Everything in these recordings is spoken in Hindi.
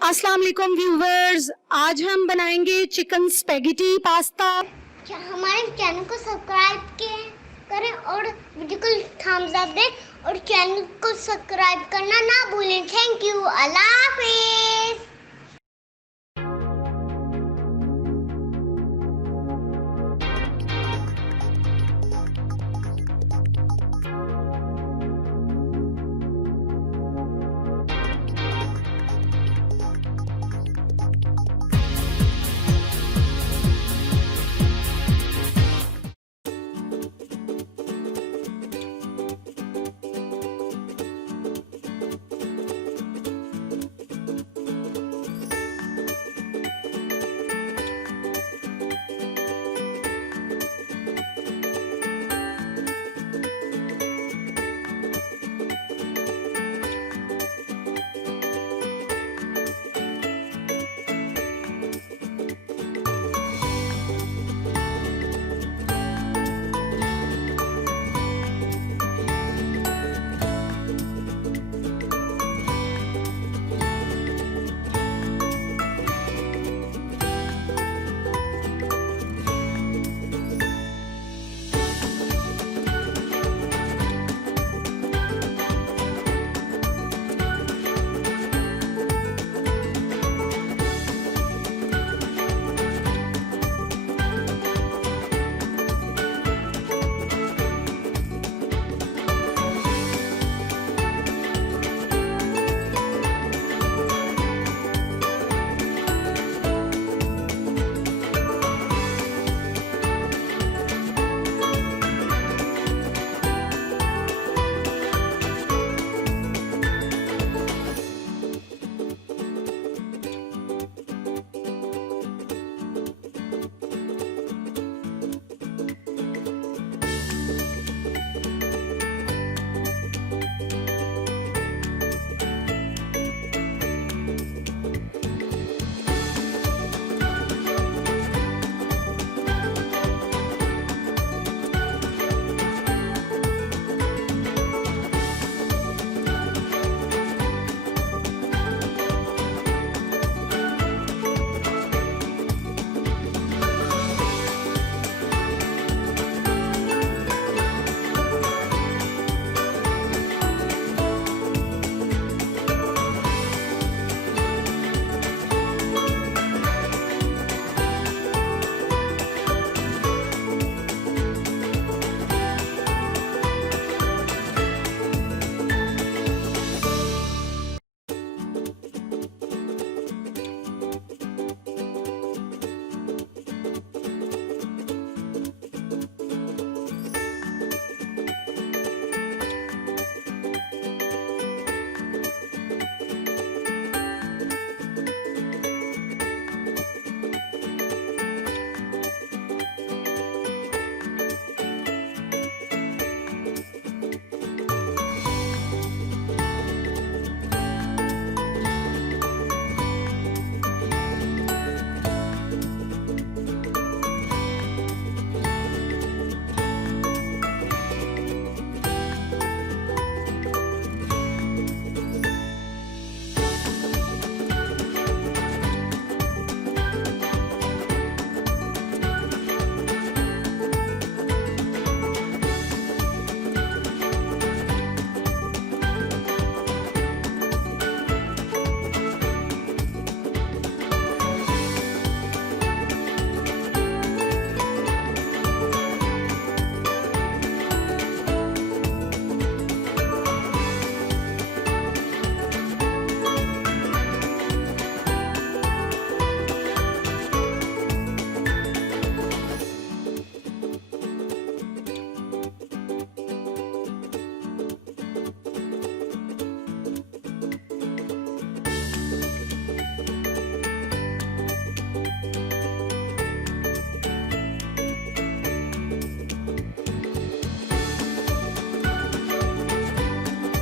अस्सलाम वालेकुम व्यूवर्स, आज हम बनाएंगे चिकन स्पैगेटी पास्ता। क्या हमारे चैनल को सब्सक्राइब करें और वीडियो को थम्स अप दें और चैनल को सब्सक्राइब करना ना भूलें। Thank you. Allah Hafiz.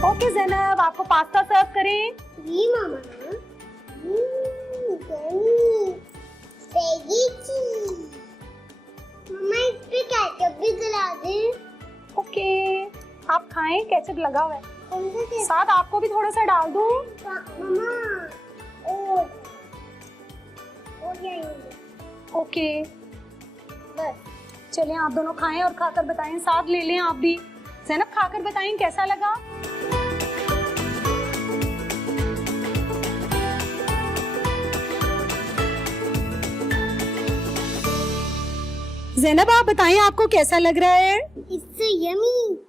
Okay Zainab, आपको पास्ता सर्व करें? जी मामा। स्पैगेटी। मम्मा इस पे केचप भी डला दे। ओके, आप खाएं, केचप लगा हुआ है। कौन सा केचप? साथ आपको भी थोड़ा सा डाल दूं? मम्मा और ओके, बस चलिए आप दोनों खाएं और खाकर बताएं, साथ ले लें आप भी। ज़ैनब खाकर बताएं कैसा लगा। ज़ैनब आप बताएं आपको कैसा लग रहा है। इससे यमी।